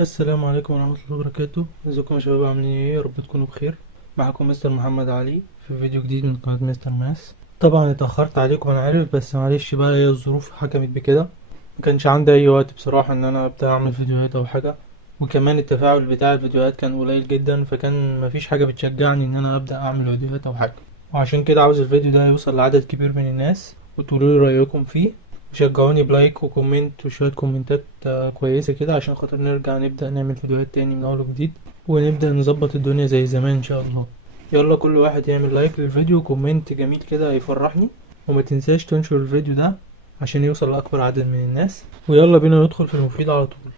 السلام عليكم ورحمة الله وبركاته. ازيكم يا شباب، عاملين ايه؟ يا رب تكونوا بخير. معكم مستر محمد علي في فيديو جديد من قناة مستر ماس. طبعا اتأخرت عليكم انا عارف، بس معلش بقى هي الظروف حكمت بكده. مكانش عندي اي وقت بصراحة ان انا ابدأ اعمل فيديوهات او حاجة، وكمان التفاعل بتاع الفيديوهات كان قليل جدا، فكان مفيش حاجة بتشجعني ان انا ابدأ اعمل فيديوهات او حاجة. وعشان كده عاوز الفيديو ده يوصل لعدد كبير من الناس، وتقولوا لي رأيكم فيه، وشجعوني بلايك وكومنت وشوية كومنتات كويسة كده، عشان خاطر نرجع نبدأ نعمل فيديوهات تاني من أول وجديد، ونبدأ نظبط الدنيا زي زمان إن شاء الله. يلا كل واحد يعمل لايك للفيديو وكومنت جميل كده يفرحني، وما تنساش تنشر الفيديو ده عشان يوصل لأكبر عدد من الناس. ويلا بينا ندخل في المفيد على طول.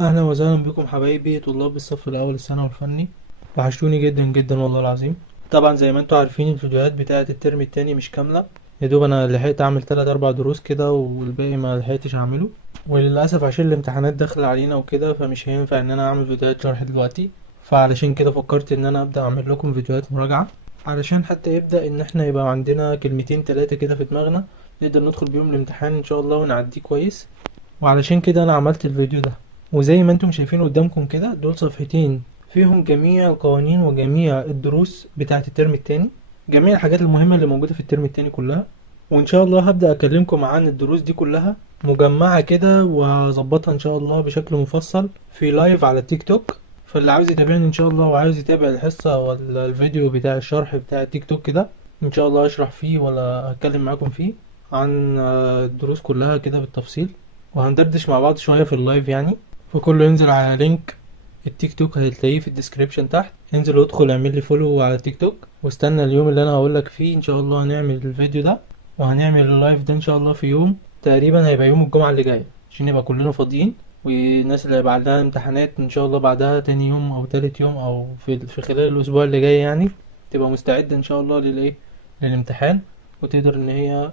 أهلا وسهلا بكم حبايبي طلاب الصف الأول الثانوي الفني، وحشتوني جدا جدا والله العظيم. طبعا زي ما انتوا عارفين الفيديوهات بتاعة الترم التاني مش كاملة، يا دوب انا لحقت اعمل 3 4 دروس كده، والباقي ما لحقتش اعمله. وللاسف عشان الامتحانات داخله علينا وكده، فمش هينفع ان انا اعمل فيديوهات شرح دلوقتي. فعلشان كده فكرت ان انا ابدا اعمل لكم فيديوهات مراجعه، علشان حتى يبدا ان احنا يبقى عندنا كلمتين 3 كده في دماغنا، نقدر ندخل بيهم الامتحان ان شاء الله ونعديه كويس. وعلشان كده انا عملت الفيديو ده. وزي ما انتم شايفين قدامكم كده، دول صفحتين فيهم جميع القوانين وجميع الدروس بتاعة الترم التاني، جميع الحاجات المهمة اللي موجودة في الترم التاني كلها. وإن شاء الله هبدأ أكلمكم عن الدروس دي كلها مجمعة كده، وهظبطها إن شاء الله بشكل مفصل في لايف على التيك توك. فاللي عاوز يتابعني إن شاء الله وعاوز يتابع الحصة ولا الفيديو بتاع الشرح بتاع التيك توك كده، إن شاء الله أشرح فيه ولا هتكلم معاكم فيه عن الدروس كلها كده بالتفصيل، وهندردش مع بعض شوية في اللايف يعني. فكله ينزل على لينك التيك توك، هتلاقيه في الديسكريبشن تحت. انزل وادخل اعمل لي فولو على التيك توك، واستنى اليوم اللي انا هقولك فيه ان شاء الله هنعمل الفيديو ده، وهنعمل اللايف ده ان شاء الله في يوم تقريبا هيبقى يوم الجمعة اللي جاية، عشان نبقى كلنا فاضيين. والناس اللي هيبقى عندها امتحانات ان شاء الله بعدها تاني يوم او تالت يوم او في خلال الاسبوع اللي جاي يعني، تبقى مستعدة ان شاء الله للامتحان، وتقدر ان هي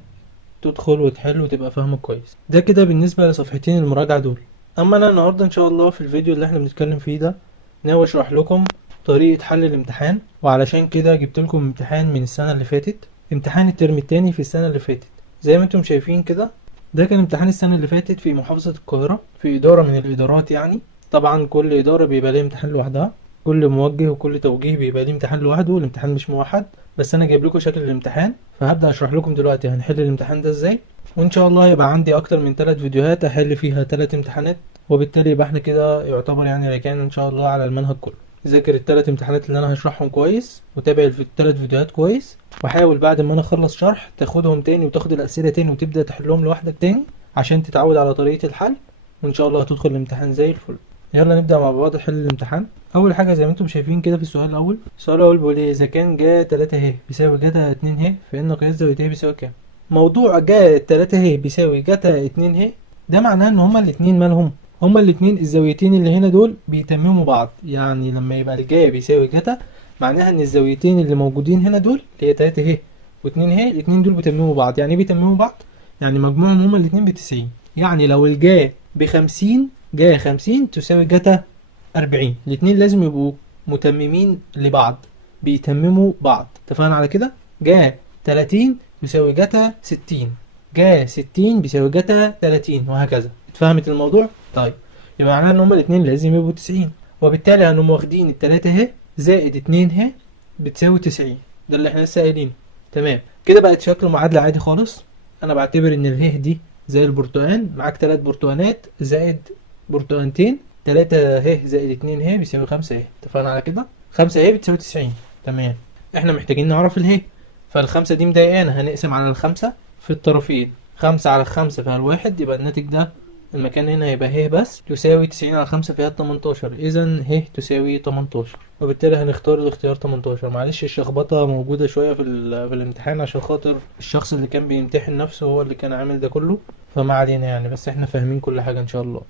تدخل وتحل وتبقى فاهمة كويس. ده كده بالنسبة لصفحتين المراجعة دول. اما انا النهاردة ان شاء الله في الفيديو اللي احنا بنتكلم فيه ده، ناوي اشرح لكم طريقة حل الامتحان. وعلشان كده جبت لكم امتحان من السنة اللي فاتت، امتحان الترم التاني في السنة اللي فاتت. زي ما انتم شايفين كده، ده كان امتحان السنة اللي فاتت في محافظة القاهرة، في إدارة من الإدارات يعني. طبعا كل إدارة بيبقى ليه امتحان لوحدها، كل موجه وكل توجيه بيبقى ليه امتحان لوحده، والامتحان مش موحد. بس انا جايب لكم شكل الامتحان، فهبدأ اشرح لكم دلوقتي هنحل الامتحان ده ازاي. وان شاء الله يبقى عندي اكتر من 3 فيديوهات احل فيها 3 امتحانات، وبالتالي يبقى احنا كده يعتبر يعني رجعنا ان شاء الله على المنهج كله. ذاكر ال3 امتحانات اللي انا هشرحهم كويس، وتابع ال3 فيديوهات كويس، وحاول بعد ما انا اخلص شرح تاخدهم تاني وتاخد الاسئله تاني وتبدا تحلهم لوحدك تاني، عشان تتعود على طريقه الحل، وان شاء الله هتدخل الامتحان زي الفل. يلا نبدا مع بعض حل الامتحان. اول حاجه زي ما انتم شايفين كده في السؤال الاول، بيقول ايه؟ اذا كان جا 3 ه بيساوي جتا 2 ه، فان قياس زاويته بيساوي كام؟ موضوع جا 3 ه بيساوي جتا 2 ه، ده معناه ان هما الاتنين مالهم؟ هما الاتنين الزاويتين اللي هنا دول بيتمموا بعض. يعني لما يبقى الجا بيساوي جتا، معناها ان الزاويتين اللي موجودين هنا دول اللي هي 3 ه و2 ه، الاتنين دول بيتمموا بعض. يعني ايه بيتمموا بعض؟ يعني مجموعهم هما الاتنين ب90. يعني لو الجا ب50، جا 50 تساوي جتا 40. الاتنين لازم يبقوا متممين لبعض، بيتمموا بعض. اتفقنا على كده؟ جا 30 بيساوي جتا 60، جا 60 بيساوي جتا 30، وهكذا. اتفهمت الموضوع؟ طيب، يبقى معناه ان هما الاتنين لازم يبقوا 90، وبالتالي هنقوم واخدين التلاتة ه زائد 2 ه بتساوي 90. ده اللي احنا لسه قايلينه. تمام كده، بقت شكل معادلة عادي خالص. انا بعتبر ان اله دي زي البرتقال، معاك 3 برتقانات زائد برتقانتين، 3 ه زائد 2 ه بيساوي 5 ه. اتفقنا على كده؟ 5 ه بتساوي 90. تمام، احنا محتاجين نعرف اله. فالخمسة دي مضايقانا، هنقسم على الخمسة في الطرفين. 5 على 5 فيها الواحد، يبقى الناتج ده المكان هنا يبقى ه بس تساوي 90 على 5 فيها 18. اذا ه تساوي 18، وبالتالي هنختار الاختيار 18. معلش الشخبطة موجودة شوية في الامتحان، عشان خاطر الشخص اللي كان بيمتحن نفسه هو اللي كان عامل ده كله، فما علينا يعني. بس احنا فاهمين كل حاجة ان شاء الله.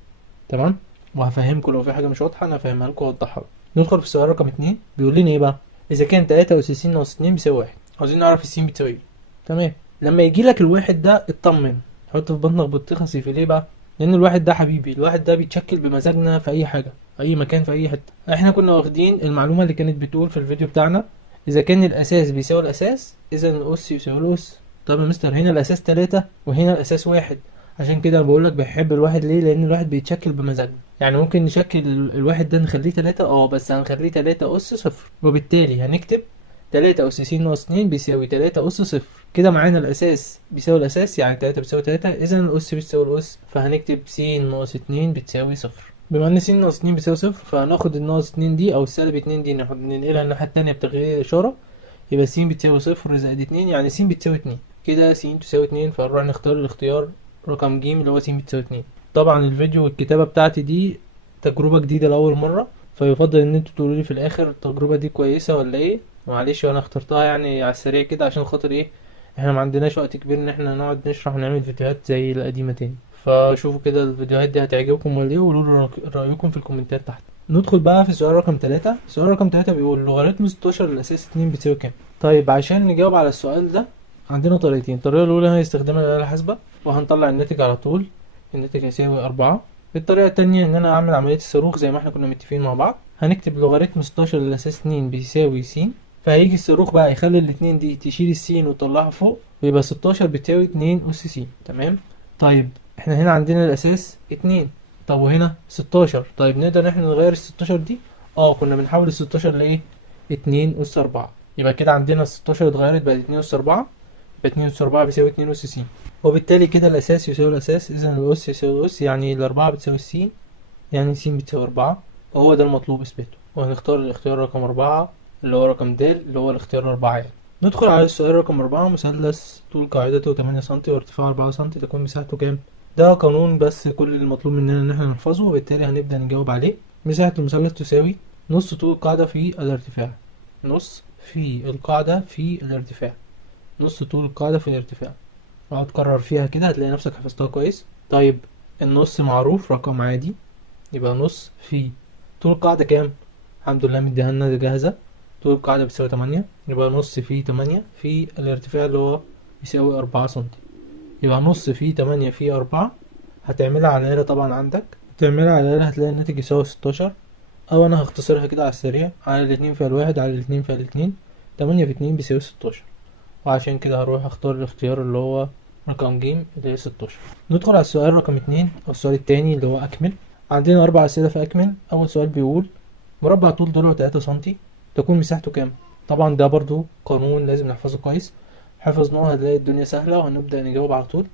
تمام، وهفهمكم لو في حاجة مش واضحة انا هفهمها لكم واوضحها لكم. ندخل في السؤال رقم 2. بيقول لنا ايه بقى؟ اذا كان 3 اس س ناقص 2 بيساوي 1. عاوزين نعرف السين بتساوي ايه. تمام، لما يجي لك الواحد ده اطمن، حط في بطنك بطيخه صيفي. ليه بقى؟ لان الواحد ده حبيبي، الواحد ده بيتشكل بمزاجنا في اي حاجه، في اي مكان، في اي حته. احنا كنا واخدين المعلومه اللي كانت بتقول في الفيديو بتاعنا اذا كان الاساس بيساوي الاساس اذا الاس يساوي الاس. طب يا مستر هنا الاساس 3 وهنا الاساس 1، عشان كده انا بقول لك بحب الواحد ليه، لان الواحد بيتشكل بمزاجنا. يعني ممكن نشكل الواحد ده نخليه 3 بس هنخليه 3 اس صفر، وبالتالي هنكتب 3 اس س ناقص 2 بيساوي 3 اس صفر. كده معانا الاساس بيساوي الاساس، يعني 3 بيساوي 3، اذا الاس بيساوي الاس، فهنكتب س ناقص 2 بتساوي صفر. بما ان س ناقص 2 بتساوي صفر، فهناخد الناقص 2 دي او السالب 2 دي ننقلها الناحيه التانيه بتغيير الاشاره، يبقى س بتساوي صفر زائد 2، يعني س بتساوي 2. كده س تساوي 2، فنروح نختار الاختيار رقم ج اللي هو س بتساوي 2. طبعا الفيديو والكتابه بتاعتي دي تجربه جديده لاول مره، فيفضل ان انتوا تقولوا لي في الاخر التجربه دي كويسه ولا ايه. معلش وانا اخترتها يعني على السريع كده عشان خاطر ايه، احنا ما عندناش وقت كبير ان احنا نقعد نشرح ونعمل فيديوهات زي القديمه تاني. فشوفوا كده الفيديوهات دي هتعجبكم ولا ايه، وقولوا لي رايكم في الكومنتات تحت. ندخل بقى في سؤال رقم 3. سؤال رقم 3 بيقول لوغاريتم 16 للاساس 2 بتساوي كام؟ طيب عشان نجاوب على السؤال ده عندنا طريقتين. الطريقه الاولى هنستخدمها الاله الحاسبه وهنطلع الناتج على طول، الناتج هيساوي 4. الطريقه التانية ان انا اعمل عمليه الصاروخ زي ما احنا كنا متفقين مع بعض. هنكتب لوغاريتم 16 للاساس 2 بيساوي س، فهيجي الصاروخ بقى يخلي الاتنين دي تشيل السين وتطلعها فوق، ويبقى 16 بتساوي 2 اس س. تمام. طيب احنا هنا عندنا الاساس 2، طب وهنا 16. طيب نقدر احنا نغير ال 16 دي؟ كنا بنحول ال 16 لايه؟ 2 اس 4. يبقى كده عندنا ال 16 اتغيرت بقت 2 اس 4، يبقى 2 اس 4 بيساوي 2 اس س. وبالتالي كده الاساس يساوي الاساس، اذا الاس يساوي الاس، يعني الاربعة بتساوي س، يعني س بتساوي 4، وهو ده المطلوب اثباته. وهنختار الاختيار رقم 4 اللي هو رقم د اللي هو الاختيار 4 يعني. ندخل على السؤال رقم 4. مثلث طول قاعدته 8 سم وارتفاعه 4 سم، تكون مساحته كام؟ ده قانون بس كل المطلوب مننا ان احنا نحفظه، وبالتالي هنبدأ نجاوب عليه. مساحة المثلث تساوي نص طول القاعدة في الارتفاع، نص في القاعدة في الارتفاع، نص طول القاعدة في الارتفاع. اقعد تكرر فيها كده هتلاقي نفسك حفظتها كويس. طيب النص معروف رقم عادي، يبقى نص في طول القاعدة كام؟ الحمد لله مديها لنا جاهزة. طول القاعدة بتساوي 8، يبقى نص في 8 في الارتفاع اللي هو بيساوي 4 سنتي، يبقى نص في 8 في 4. هتعملها على الآلة طبعا عندك، تعملها على الآلة هتلاقي الناتج يساوي 16، أو أنا هختصرها كده على السريع، على الاتنين فيها الواحد على الاتنين فيها الاتنين، 8 في 2 بيساوي 16، وعشان كده هروح اختار الاختيار اللي هو رقم ج اللي هي 16. ندخل على السؤال رقم 2 أو السؤال التاني اللي هو أكمل. عندنا 4 أسئلة في أكمل. أول سؤال بيقول مربع طول ضلعه 3 سنتي تكون مساحته كام؟ طبعا ده برضو قانون لازم نحفظه كويس، حفظناه هنلاقي الدنيا سهلة وهنبدأ نجاوب على طول.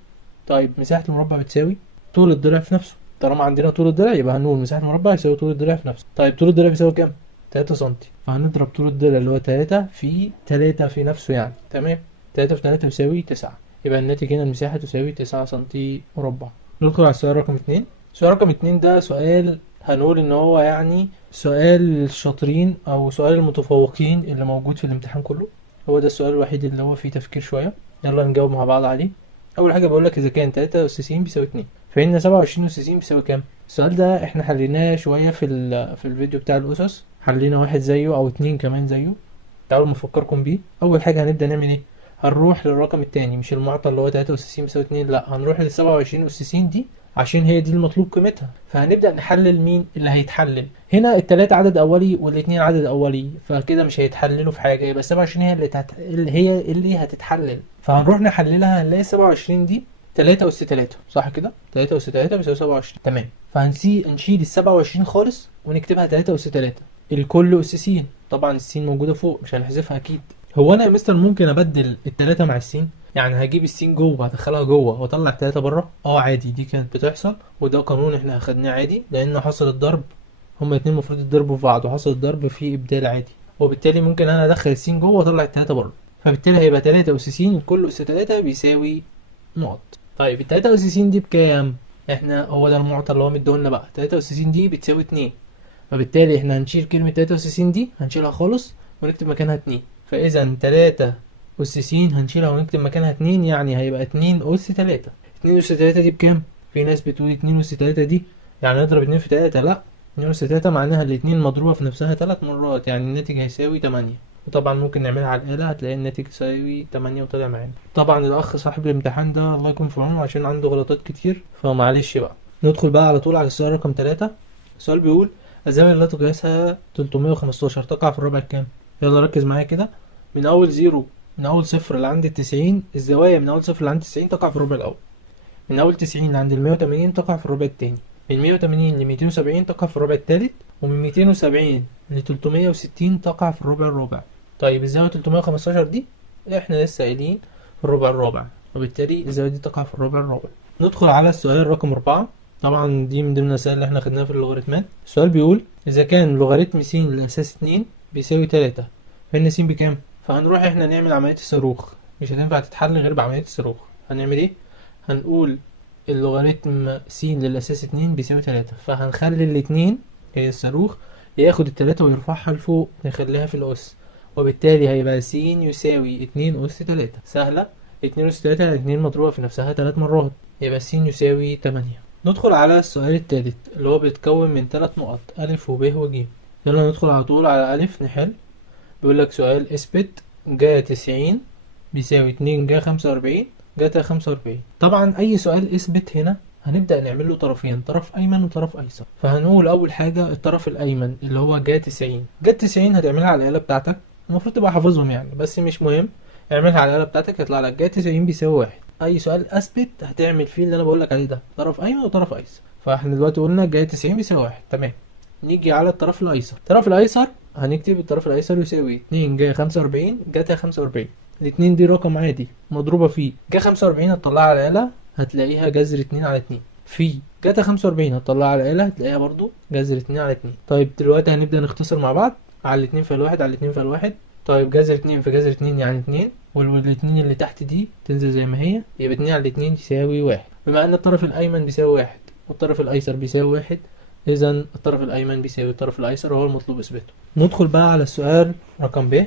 طيب مساحة المربع بتساوي طول الضلع في نفسه، طالما عندنا طول الضلع يبقى هنقول مساحة المربع يساوي طول الضلع في نفسه. طيب طول الضلع بيساوي كام؟ 3 سنتي، فهنضرب طول الضلع اللي هو 3 في 3 في نفسه يعني. تمام، 3 في 3 بيساوي 9، يبقى الناتج هنا المساحة تساوي 9 سنتي مربع. ندخل على السؤال رقم 2. سؤال رقم 2 ده سؤال هنقول ان هو يعني سؤال الشاطرين او سؤال المتفوقين اللي موجود في الامتحان كله. هو ده السؤال الوحيد اللي هو فيه تفكير شوية، يلا نجاوب مع بعض عليه. اول حاجة بقولك اذا كان 3 اس س بيساوي 2 فان 27 اس س بيساوي كام؟ السؤال ده احنا حليناه شوية في الفيديو بتاع الاسس، حلينا واحد زيه او 2 كمان زيه. تعالوا نفكركم بيه. اول حاجة هنبدأ نعمل ايه؟ هنروح للرقم التاني، مش المعطى اللي هو 3 اس س بيساوي 2، لا هنروح لل 27 اس س دي عشان هي دي المطلوب قيمتها. فهنبدأ نحلل مين اللي هيتحلل. هنا التلاتة عدد أولي والاتنين عدد أولي، فكده مش هيتحللوا في حاجة، يبقى 27 هي اللي هتتحلل. فهنروح نحللها هنلاقي 27 دي 3 أس 3 صح كده؟ 3 أس 3 بيساوي 27. تمام، فهنشيل ال 27 خالص ونكتبها 3 أس 3. الكل أس س، طبعا السين موجودة فوق مش هنحذفها أكيد. هو أنا يا مستر ممكن أبدل التلاتة مع السين؟ يعني هجيب السين جوه هدخلها جوه واطلع التلاتة بره؟ عادي، دي كانت بتحصل وده قانون احنا اخدناه عادي، لان حصل الضرب، هما الاتنين المفروض يتضربوا في بعض وحصل الضرب في ابدال عادي، وبالتالي ممكن انا ادخل السين جوه واطلع التلاتة بره، فبالتالي هيبقى 3 اس س الكل اس 3 بيساوي نقط. طيب التلاتة اس س دي بكام؟ احنا هو ده المعطى اللي هو مديهولنا بقى، 3 اس س دي بتساوي 2، فبالتالي احنا هنشيل كلمة 3 اس س دي هنشيلها خالص ونكتب مكانها 2، فاذا 3 أس س هنشيلها ونكتب مكانها 2، يعني هيبقى 2 أس 3. 2 أس 3 دي بكام؟ في ناس بتقول 2 أس 3 دي يعني نضرب 2 في 3، لا، 2 أس 3 معناها الاتنين مضروبة في نفسها 3 مرات، يعني الناتج هيساوي 8. وطبعا ممكن نعملها على الآلة هتلاقي الناتج يساوي 8 وطلع معانا. طبعا الأخ صاحب الامتحان ده الله يكون في عونه عشان عنده غلطات كتير، فمعلش بقى. ندخل بقى على طول على السؤال رقم 3. السؤال بيقول الزاوية التي قياسها 315 تقع في الربع الكام؟ يلا ركز معايا كده. من اول زيرو، من اول صفر لعند التسعين، الزوايا من اول صفر لعند 90 تقع في الربع الاول. من اول 90 لعند ال 180 تقع في الربع التاني. من 180 ل 270 تقع في الربع التالت. ومن 270 ل 360 تقع في الربع الرابع. طيب الزاوية 315 دي احنا لسه قايلين في الربع الرابع، وبالتالي الزاوية دي تقع في الربع الرابع. ندخل على السؤال رقم 4. طبعا دي من ضمن الأسئلة اللي احنا خدناها في اللوغاريتمات. السؤال بيقول إذا كان لوغاريتم س لأساس 2 بيساوي 3، فإن س بكام؟ فهنروح احنا نعمل عملية الصاروخ، مش هتنفع تتحل غير بعملية الصاروخ. هنعمل ايه؟ هنقول اللوغاريتم س للأساس 2 بيساوي 3، فهنخلي الاتنين هي الصاروخ ياخد التلاتة ويرفعها لفوق، نخليها في الأس، وبالتالي هيبقى س يساوي 2 أس 3. سهلة، 2 أس 3 يعني 2 مضروبة في نفسها 3 مرات، يبقى س يساوي 8. ندخل على السؤال التالت اللي هو بيتكون من 3 نقط أ وب وج. يلا ندخل على طول على أ نحل. بيقولك سؤال اثبت جا 90 بيساوي 2 جا 45 جاتا 45. طبعا أي سؤال اثبت هنا هنبدأ نعمل له طرفين، طرف أيمن وطرف أيسر. فهنقول أول حاجة الطرف الأيمن اللي هو جا 90. جا 90 هتعملها على الآلة بتاعتك، المفروض تبقى حافظهم يعني بس مش مهم، اعملها على الآلة بتاعتك هيطلع لك جا 90 بيساوي 1. أي سؤال أثبت هتعمل فيه اللي أنا بقولك عليه ده، طرف أيمن وطرف أيسر. فاحنا دلوقتي قلنا جا 90 بيساوي 1، تمام. نيجي على الطرف الأيسر. الطرف الأيسر هنكتب الطرف الأيسر يساوي 2 جا 45 جاتا 45. الاتنين دي رقم عادي مضروبة فيه جا 45 هتطلعها على الآلة هتلاقيها جذر 2 على 2. في جاتا 45 هتطلعها على الآلة هتلاقيها برضو جذر 2 على 2. طيب دلوقتي هنبدأ نختصر مع بعض، على الاتنين في الواحد على الاتنين في الواحد. طيب جذر 2 في جذر 2 يعني 2، والاتنين اللي تحت دي تنزل زي ما هي، يبقى 2 على 2 يساوي 1. بما أن الطرف الأيمن بيساوي 1 والطرف الأيسر بيساوي 1، إذا الطرف الأيمن بيساوي الطرف الأيسر وهو المطلوب إثباته. ندخل بقى على السؤال رقم ب.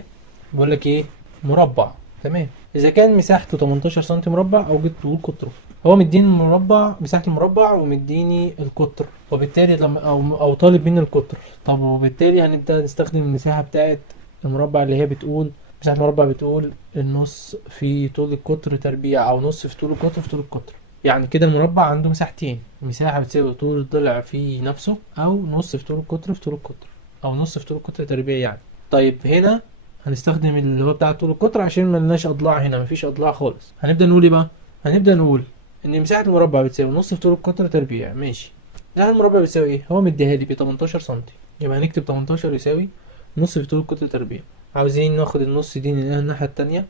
بيقول لك إيه؟ مربع، تمام. إذا كان مساحته 18 سم مربع أوجد طول قطره. هو مديني المربع، مساحة المربع، ومديني القطر، وبالتالي لما أو طالب مني القطر. طب وبالتالي هنبدأ نستخدم المساحة بتاعة المربع اللي هي بتقول، مساحة المربع بتقول النص في طول القطر تربيع، أو نص في طول القطر في طول القطر. يعني كده المربع عنده مساحتين، مساحة بتساوي طول الضلع في نفسه، أو نص في طول القطر في طول القطر، أو نص في طول القطر تربيع يعني. طيب هنا هنستخدم اللي هو بتاع طول القطر عشان ملناش أضلاع هنا، مفيش أضلاع خالص. هنبدأ نقول إيه بقى؟ هنبدأ نقول إن مساحة المربع بتساوي نص في طول القطر تربيع، ماشي. مساحة المربع بتساوي إيه؟ هو مديها لي ب 18 سم، يبقى هنكتب 18 يساوي نص في طول القطر تربيع. عاوزين ناخد النص دي ننقلها الناحية التانية،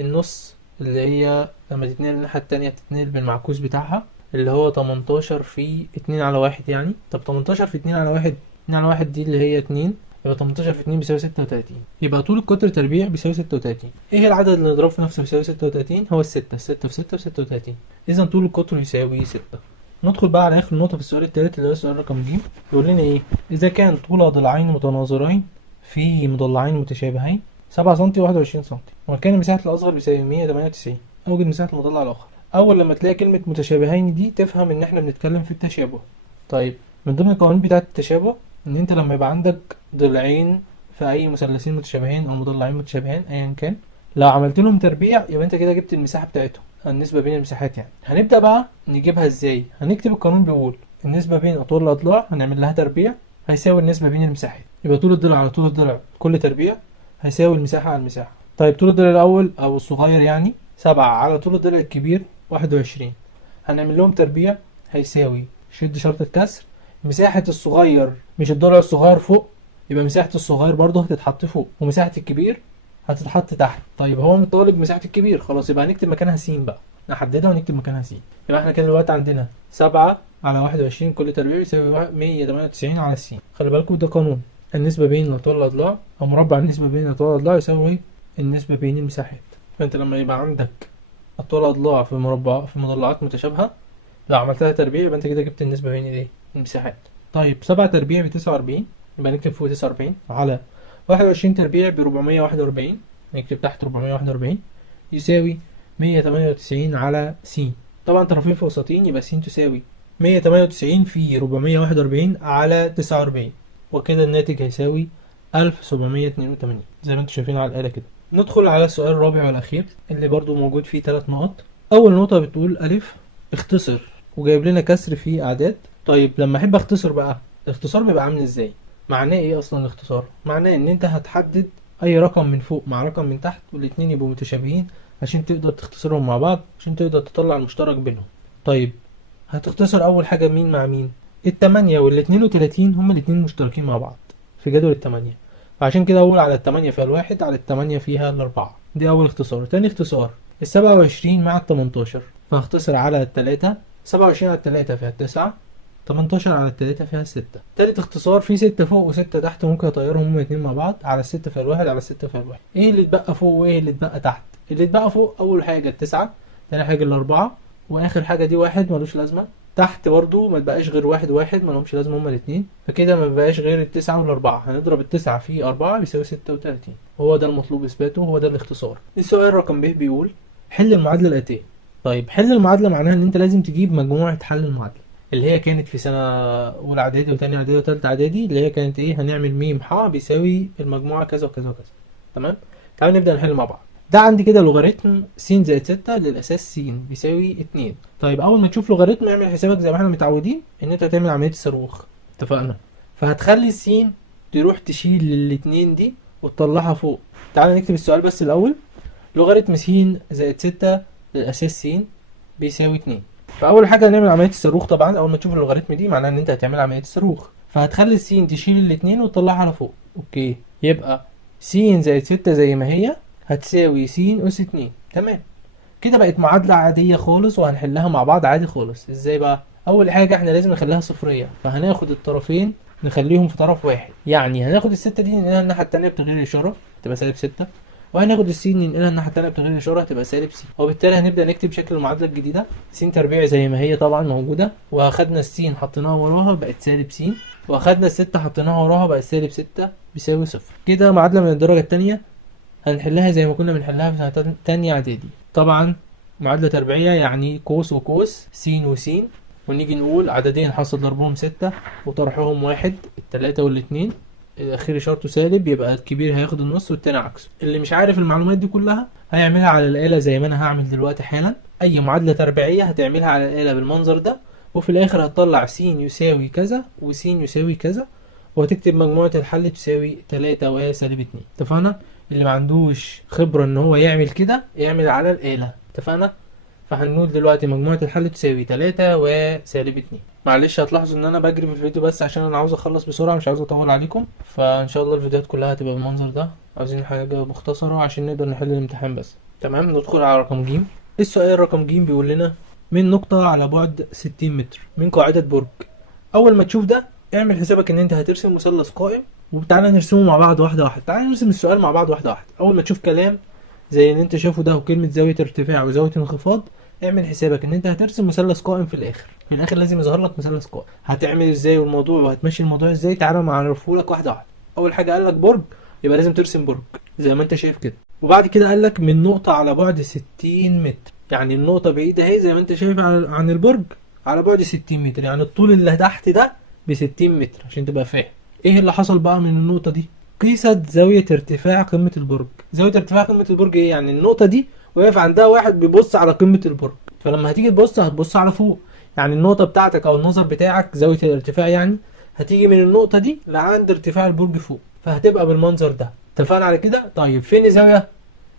النص اللي هي لما تتنقل الناحية التانية تتنقل بالمعكوس بتاعها اللي هو 18 في 2 على 1 يعني. طب 18 في 2 على 1، 2 على 1 دي اللي هي 2، يبقى 18 في 2 بيساوي 36. يبقى طول القطر تربيع بيساوي 36. ايه العدد اللي نضربه في نفسه بيساوي 36؟ هو الستة، 6 في 6 في 36. اذا طول القطر يساوي 6. ندخل بقى على اخر نقطة في السؤال التالت اللي هو السؤال رقم ج. يقول لنا ايه؟ اذا كان طول ضلعين متناظرين في مضلعين متشابهين 7 سم و21 سم، وكان مساحة الأصغر بيساوي 198، أوجد مساحة المضلع الآخر. أول لما تلاقي كلمة متشابهين دي تفهم إن إحنا بنتكلم في التشابه. طيب من ضمن القوانين بتاعة التشابه إن أنت لما يبقى عندك ضلعين في أي مثلثين متشابهين أو مضلعين متشابهين أيا كان، لو عملت لهم تربيع يبقى أنت كده جبت المساحة بتاعتهم، النسبة بين المساحات يعني. هنبدأ بقى نجيبها إزاي؟ هنكتب القانون بيقول النسبة بين أطوال الأضلاع هنعمل لها تربيع هيساوي النسبة بين المساحات، يبقى طول الضلع على طول الضلع كل تربيع هيساوي المساحة على المساحة. طيب طول الضلع الأول أو الصغير يعني 7 على طول الضلع الكبير 21، هنعمل لهم تربيع هيساوي، شد شرط الكسر، مساحة الصغير مش الضلع الصغير فوق، يبقى مساحة الصغير برضه هتتحط فوق ومساحة الكبير هتتحط تحت. طيب هو مطالب مساحة الكبير، خلاص يبقى هنكتب مكانها س بقى، نحددها ونكتب مكانها س. يبقى احنا كده دلوقتي عندنا 7 على 21 كل تربيع يساوي 198 على س. خلي بالكم ده قانون النسبة بين أطوال الأضلاع، أو مربع النسبة بين أطوال الأضلاع يساوي النسبة بين المساحات. فأنت لما يبقى عندك أطوال أضلاع في مربع في مضلعات متشابهة، لو عملتها تربيع يبقى أنت كده جبت النسبة بين الإيه؟ المساحات. طيب 7 تربيع ب49، يبقى نكتب فوق 49 على 21 تربيع ب441، نكتب تحت 441 يساوي 198 على س. طبعا طرفين في وسطين يبقى س تساوي 198 في 441 على 49، وكده الناتج هيساوي 1782 زي ما انتم شايفين على الآلة كده. ندخل على السؤال الرابع والأخير اللي برضو موجود فيه 3 نقط. أول نقطة بتقول أ اختصر، وجايب لنا كسر فيه أعداد. طيب لما أحب أختصر بقى، الاختصار بيبقى عامل إزاي؟ معناه إيه أصلا الاختصار؟ معناه إن أنت هتحدد اي رقم من فوق مع رقم من تحت والاتنين يبقوا متشابهين عشان تقدر تختصرهم مع بعض، عشان تقدر تطلع المشترك بينهم. طيب هتختصر اول حاجة مين مع مين؟ التمانية والاتنين وتلاتين هما الاتنين مشتركين مع بعض في جدول التمانية، فعشان كده اقول على التمانية فيها الواحد، على التمانية فيها الاربعة. دي اول اختصار. تاني اختصار السبعة وعشرين مع التمنتاشر، فهختصر على التلاتة، 27 على التلاتة فيها التسعة، 18 على التلاتة فيها الستة. تالت اختصار في ستة فوق وستة تحت، ممكن اطيرهم هما الاتنين مع بعض، على الستة فيها الواحد، على الستة فيها الواحد. ايه اللي اتبقى فوق وايه اللي اتبقى تحت؟ اللي اتبقى فوق اول حاجة التسعة، تاني حاجة الاربعة، واخر حاجة دي واحد ملوش لازمة. تحت برضو ما تبقاش غير واحد واحد ملهمش لازمة هما الاتنين، فكده ما بقاش غير التسعة والاربعة. هنضرب التسعة في اربعة بيساوي 36. هو ده المطلوب اثباته، هو ده الاختصار. السؤال رقم ب بيقول حل المعادلة الآتية. طيب حل المعادلة معناها ان انت لازم تجيب مجموعة حل المعادلة اللي هي كانت في سنة أولى إعدادي وتانية إعدادي وتالتة إعدادي، اللي هي كانت إيه؟ هنعمل م ح بيساوي المجموعة كذا وكذا وكذا. تمام؟ تعالوا نبدأ نحل مع بعض. ده عندي كده لوغاريتم س زائد 6 للأساس س بيساوي 2. طيب أول ما تشوف لوغاريتم اعمل حسابك زي ما احنا متعودين إن أنت هتعمل عملية الصاروخ. اتفقنا؟ فهتخلي الس تروح تشيل الاتنين دي وتطلعها فوق. تعالى نكتب السؤال بس الأول. لوغاريتم س زائد 6 للأساس س بيساوي 2. فاول حاجه هنعمل عمليه الصاروخ. طبعا اول ما تشوف اللوغاريتم دي معناها ان انت هتعمل عمليه الصاروخ، فهتخلي الس تشيل الاتنين وتطلعها على فوق. اوكي، يبقى س زائد 6 زي ما هي هتساوي س اس 2. تمام كده بقت معادله عاديه خالص وهنحلها مع بعض عادي خالص. ازاي بقى؟ اول حاجه احنا لازم نخليها صفريه، فهناخد الطرفين نخليهم في طرف واحد. يعني هناخد الستة دي ننقلها الناحيه التانيه بتغيير الاشاره تبقى سالب 6، وهناخد الس ننقلها الناحيه التانيه بتغيير الاشاره هتبقى سالب س. وبالتالي هنبدا نكتب شكل المعادله الجديده. س تربيع زي ما هي طبعا موجوده، واخدنا الس حطيناها وراها بقت سالب س، واخدنا الستة حطيناها وراها بقت سالب 6 بيساوي صفر. كده معادله من الدرجه الثانيه هنحلها زي ما كنا بنحلها في سنه تانية اعدادي. طبعا معادله تربيعيه يعني قوس وقوس س وس، ونيجي نقول عددين حاصل ضربهم 6 وطرحهم 1، التلاتة والاتنين الاخير شرطه سالب، يبقى الكبير هياخد النص والتاني عكسه. اللي مش عارف المعلومات دي كلها هيعملها على الآلة زي ما انا هعمل دلوقتي حالا. اي معادلة تربيعية هتعملها على الآلة بالمنظر ده، وفي الاخر هتطلع س يساوي كذا وس يساوي كذا، وهتكتب مجموعة الحل تساوي 3 وسالب 2. اتفقنا؟ اللي ما عندوش خبرة ان هو يعمل كده يعمل على الآلة. اتفقنا؟ فهنقول دلوقتي مجموعة الحل تساوي 3 وسالب 2. معلش هتلاحظوا ان انا بجري في الفيديو بس عشان انا عاوز اخلص بسرعة، مش عاوز اطول عليكم، فان شاء الله الفيديوهات كلها هتبقى بالمنظر ده. عاوزين حاجة مختصرة عشان نقدر نحل الامتحان بس. تمام، ندخل على رقم ج. السؤال رقم ج بيقول لنا من نقطة على بعد 60 متر من قاعدة برج. اول ما تشوف ده اعمل حسابك ان انت هترسم مثلث قائم، وتعالى نرسمه مع بعض واحدة واحدة. تعالى نرسم السؤال مع بعض واحدة واحدة. اول ما تشوف كلام زي اللي انت شايفه ده وكلمة زاوية ارتفاع وزاوية انخفاض، اعمل حسابك ان انت هترسم مثلث قائم في الاخر. في الاخر لازم يظهر لك مثلث قائم. هتعمل ازاي والموضوع وهتمشي الموضوع ازاي؟ تعالى معرفه لك واحده واحده. اول حاجه قال لك برج، يبقى لازم ترسم برج زي ما انت شايف كده. وبعد كده قال لك من نقطه على بعد 60 متر، يعني النقطه بعيده اهي زي ما انت شايف عن البرج على بعد 60 متر، يعني الطول اللي تحت ده ب 60 متر عشان تبقى فاهم. ايه اللي حصل بقى من النقطه دي؟ قيست زاويه ارتفاع قمه البرج. زاويه ارتفاع قمه البرج ايه؟ يعني النقطه دي واقف عندها واحد بيبص على قمه البرج، فلما هتيجي تبص هتبص على فوق. يعني النقطة بتاعتك او النظر بتاعك زاوية الارتفاع يعني هتيجي من النقطة دي لعند ارتفاع البرج فوق، فهتبقى بالمنظر ده. اتفقنا على كده؟ طيب فين زاوية؟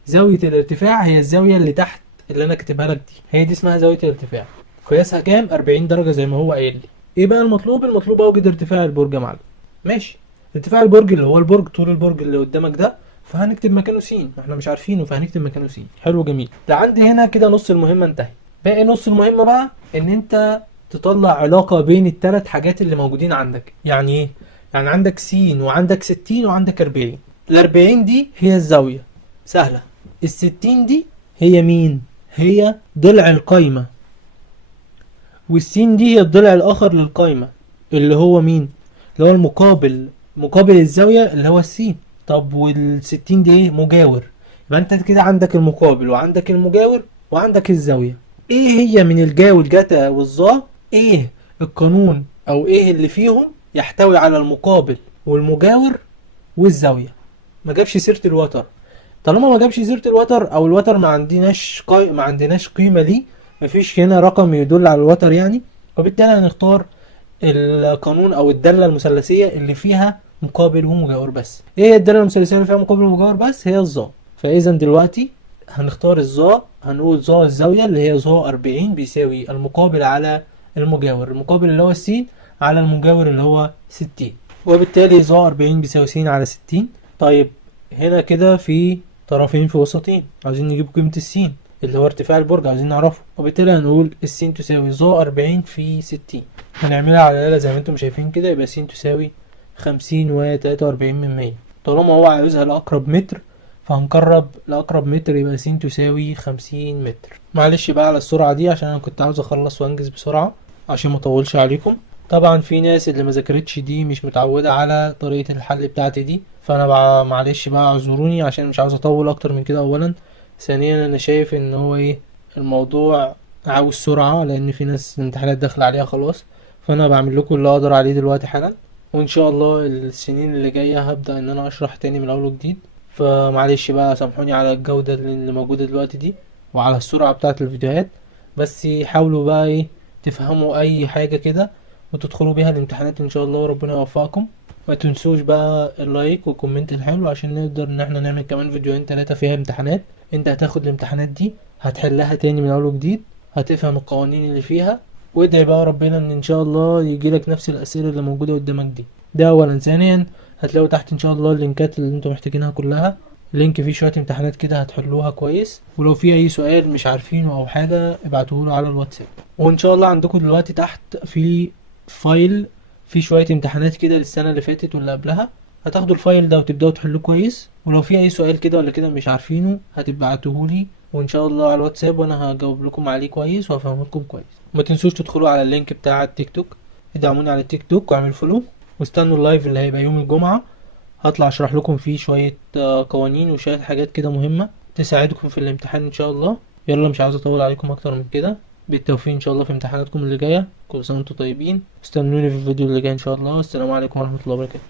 زاوية الارتفاع هي الزاوية اللي تحت اللي انا كاتبها لك دي، هي دي اسمها زاوية الارتفاع. قياسها كام؟ 40 درجة زي ما هو قايل لي. ايه بقى المطلوب؟ المطلوب اوجد ارتفاع البرج يا معلم. ماشي، ارتفاع البرج اللي هو البرج، طول البرج اللي قدامك ده، فهنكتب مكانه س، احنا مش عارفينه فهنكتب مكانه س. حلو جميل. ده عندي هنا كده نص المهمة انتهي. باقي نص المهمة بقى ان انت تطلع علاقة بين الثلاث حاجات اللي موجودين عندك. يعني ايه؟ يعني عندك س وعندك 60 وعندك 40. ال40 دي هي الزاوية، سهلة. ال60 دي هي مين؟ هي ضلع القايمة، والسين دي هي الضلع الاخر للقايمة اللي هو مين؟ اللي هو مقابل الزاوية اللي هو السين. طب وال60 دي ايه؟ مجاور. يبقى انت كده عندك المقابل وعندك المجاور وعندك الزاوية. ايه هي من الجا والجتا والظا؟ ايه القانون او ايه اللي فيهم يحتوي على المقابل والمجاور والزاوية؟ ما جابش سيرة الوتر. طالما ما جابش سيرة الوتر او الوتر ما عندناش قيمة ليه، مفيش هنا رقم يدل على الوتر يعني، وبالتالي هنختار القانون او الدالة المثلثية اللي فيها مقابل ومجاور بس. ايه هي الدالة المثلثية اللي فيها مقابل ومجاور بس؟ هي الظا. فاذا دلوقتي هنختار الظا، هنقول ظا الزاوية اللي هي ظا 40 بيساوي المقابل على المجاور، المقابل اللي هو س على المجاور اللي هو 60، وبالتالي ظا 40 بيساوي س على 60. طيب هنا كده في طرفين في وسطين، عايزين نجيب قيمة السين اللي هو ارتفاع البرج، عايزين نعرفه، وبالتالي هنقول السين تساوي ظا 40 في 60. هنعملها على الآلة زي ما انتم شايفين كده، يبقى س تساوي 50 و43 من 100. طالما هو عاوزها لأقرب متر فهنقرب لأقرب متر، يبقى س تساوي 50 متر. معلش بقى على السرعة دي عشان أنا كنت عاوز أخلص وأنجز بسرعة عشان مطولش عليكم. طبعا في ناس اللي مذاكرتش دي مش متعودة على طريقة الحل بتاعتي دي، فأنا بقى معلش بقى اعذروني عشان مش عاوز أطول أكتر من كده أولا. ثانيا أنا شايف إن هو إيه الموضوع عاوز سرعة، لأن في ناس الامتحانات داخلة عليها خلاص، فأنا بعمل لكم اللي أقدر عليه دلوقتي حالا، وإن شاء الله السنين اللي جاية هبدأ إن أنا أشرح تاني من أول وجديد. فمعلش بقى سامحوني على الجودة اللي موجودة دلوقتي دي وعلى السرعة بتاعة الفيديوهات، بس حاولوا بقى إيه تفهموا أي حاجة كده وتدخلوا بيها الامتحانات إن شاء الله، وربنا يوفقكم. ما تنسوش بقى اللايك والكومنت الحلو عشان نقدر ان احنا نعمل كمان فيديوهين 3 فيها امتحانات. انت هتاخد الامتحانات دي هتحلها تاني من اول وجديد، هتفهم القوانين اللي فيها، وادعي بقى ربنا ان شاء الله يجيلك نفس الاسئله اللي موجوده قدامك دي. ده اولا. ثانيا هتلاقوا تحت ان شاء الله اللينكات اللي انتم محتاجينها كلها، لينك فيه شويه امتحانات كده هتحلوها كويس، ولو في اي سؤال مش عارفينه او حاجه ابعتوهولي على الواتساب. وان شاء الله عندكم دلوقتي تحت في فايل في شوية امتحانات كده للسنة اللي فاتت واللي قبلها، هتاخدوا الفايل ده وتبدأوا تحلوه كويس، ولو في اي سؤال كده ولا كده مش عارفينه هتبعتوهولي وان شاء الله على الواتساب وانا هجاوب لكم عليه كويس وهفهمه لكم كويس. ما تنسوش تدخلوا على اللينك بتاع التيك توك، ادعموني على التيك توك واعملوا فولو، واستنوا اللايف اللي هيبقى يوم الجمعة، هطلع اشرح لكم فيه شوية قوانين وشوية حاجات كده مهمة تساعدكم في الامتحان ان شاء الله. يلا مش عاوز اطول عليكم اكتر من كده، بالتوفيق ان شاء الله في امتحاناتكم اللي جايه، كل سنه وانتم طيبين، استنوني في الفيديو اللي جاي ان شاء الله. السلام عليكم ورحمه الله وبركاته.